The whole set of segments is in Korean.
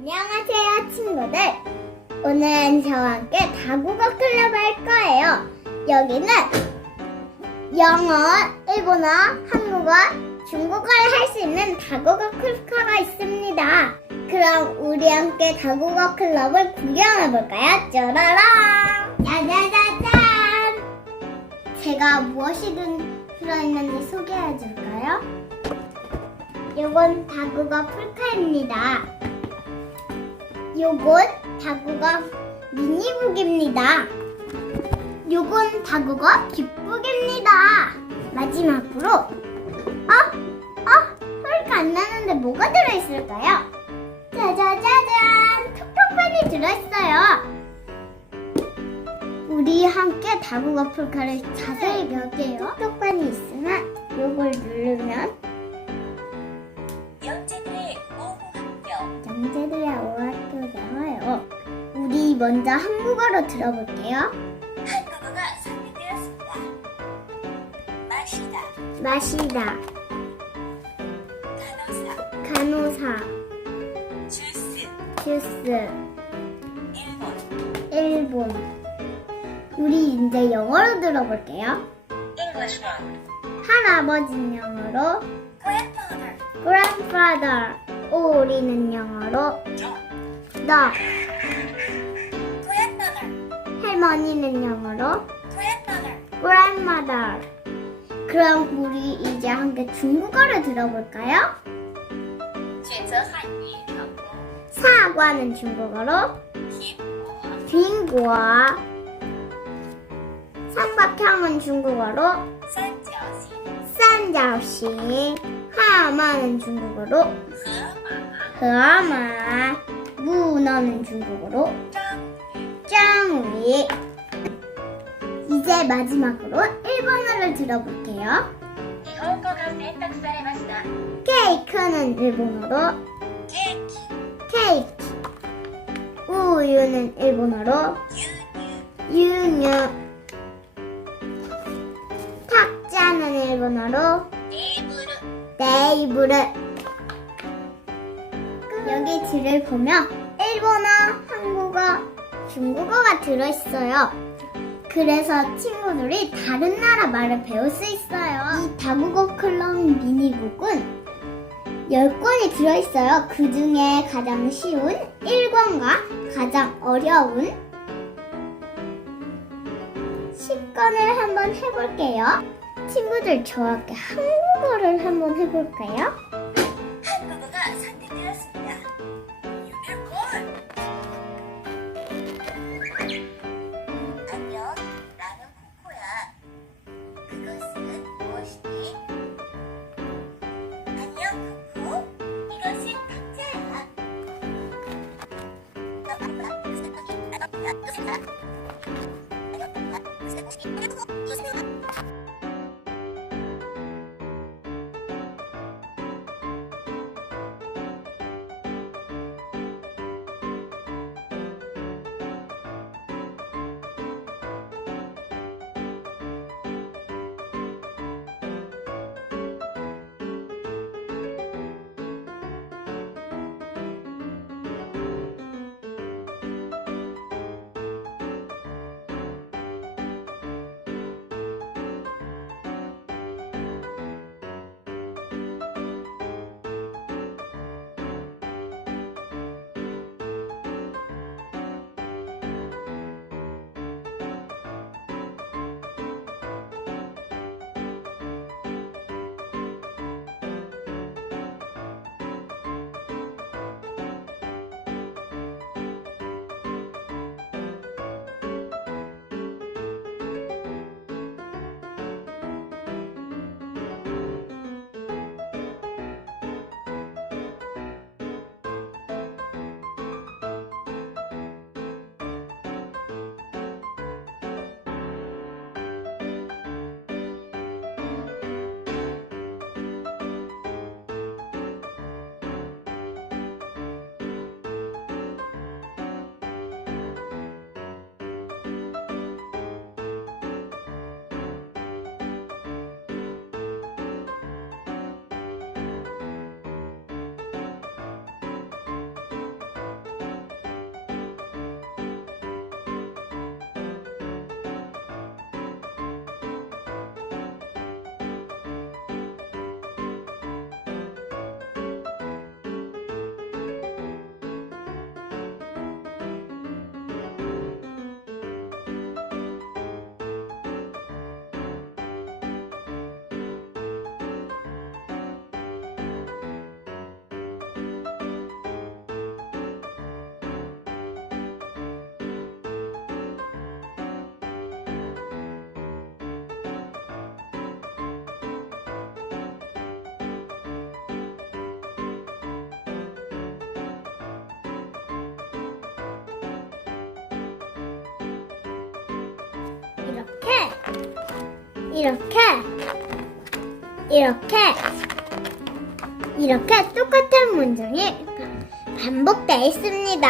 안녕하세요, 친구들. 오늘은 저와 함께 다국어 클럽 할 거예요. 여기는 영어, 일본어, 한국어, 중국어를 할 수 있는 다국어 클럽가 있습니다. 그럼 우리 함께 다국어 클럽을 구경해 볼까요? 짜라랑! 짜자자잔! 제가 무엇이든 들어있는지 소개해 줄까요? 요건 다국어 풀카입니다. 요건 다국어 미니북입니다. 요건 다국어 깃북입니다. 마지막으로 어? 어? 소리가 안 나는데 뭐가 들어있을까요? 짜자자잔! 톡톡판이 들어있어요. 우리 함께 다국어 풀카를 자세히 배울게요. 톡톡판이 있으면 요걸 누르면 먼저 한국어로 들어볼게요. 한국어가 선택되었습니다. 마시다, 마시다, 간호사, 간호사, 주스, 주스, 일본, 일본. 우리 이제 영어로 들어볼게요. English one, 할아버지는 영어로, grandfather, grandfather. 우리는 영어로, dog, dog. grandmother, 할머니는 영어로, grandmother, grandmother. 그럼 우리 이제 함께 중국어를 들어볼까요? 选择汉语成功， 사과는 중국어로 苹果， 빙과 삼각형은 중국어로 三角形， 싼자오시 하마는 중국어로 河马， 흐아마 문어는 중국어로 章 책장 위에 이제 마지막으로 일본어를 들어볼게요. 케이크는 일본어로 케이크. 케이크. 우유는 일본어로 유유. 탁자는 일본어로 네이블. 여기 뒤를 보면 일본어 중국어가 들어있어요. 그래서 친구들이 다른 나라 말을 배울 수 있어요. 이 다국어 클럽 미니북은 10권이 들어있어요. 그 중에 가장 쉬운 1권과 가장 어려운 10권을 한번 해볼게요. 친구들 저와 함께 한국어를 한번 해볼까요? 이렇게, 이렇게, 이렇게, 이렇게 똑같은 문장이 반복되어 있습니다.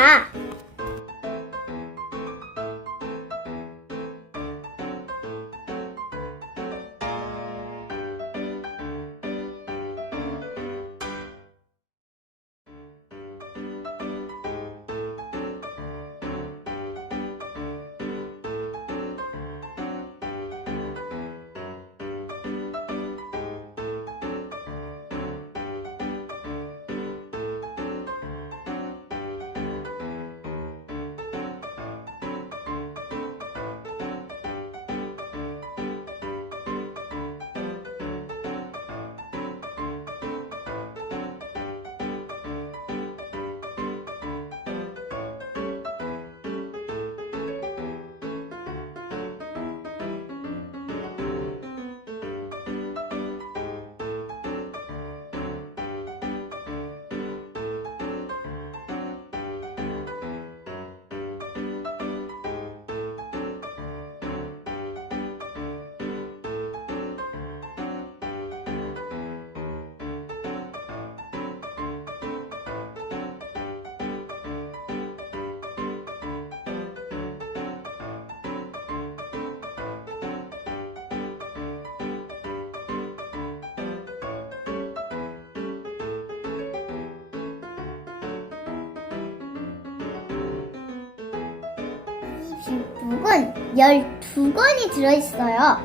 북은 12권이 들어있어요.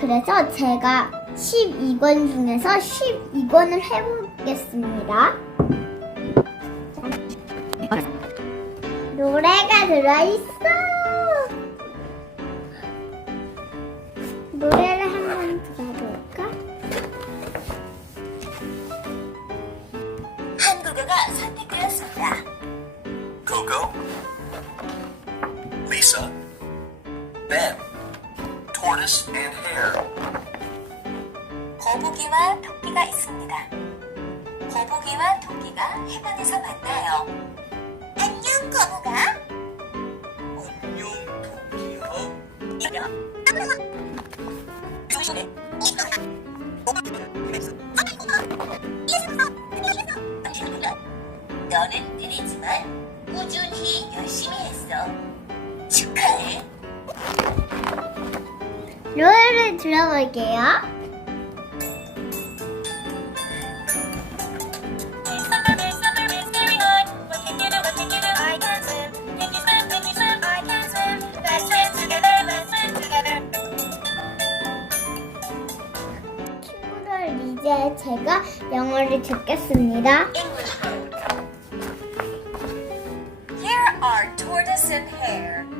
그래서 제가 12권 중에서 12권을 해보겠습니다. 노래가 들어있어! 노래를 한번 들어볼까? 한국어가 선택되었습니다. Lisa, Ben, Tortoise and Hare. 거북이와 토끼가 있습니다. 거북이와 토끼가 해변에서 만나요. 안녕, 거북아. 안녕, 토끼야. 너는 느리지만 꾸준히 열심히 했어. 축하해. 노래를 들어볼게요. 친구들 이제 제가 영어를 듣겠습니다. Here are tortoise and hare.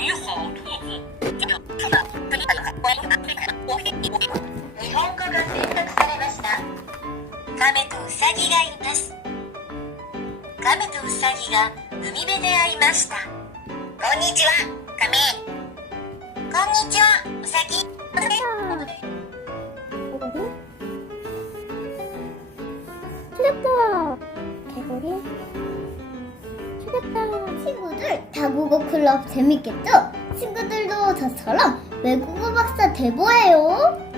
日本語が選択されました亀とウサギがいます亀とウサギが海辺で会いましたこんにちは亀こんにちはウサギちょっと 친구들 다국어 클럽 재밌겠죠? 친구들도 저처럼 외국어 박사 돼보예요.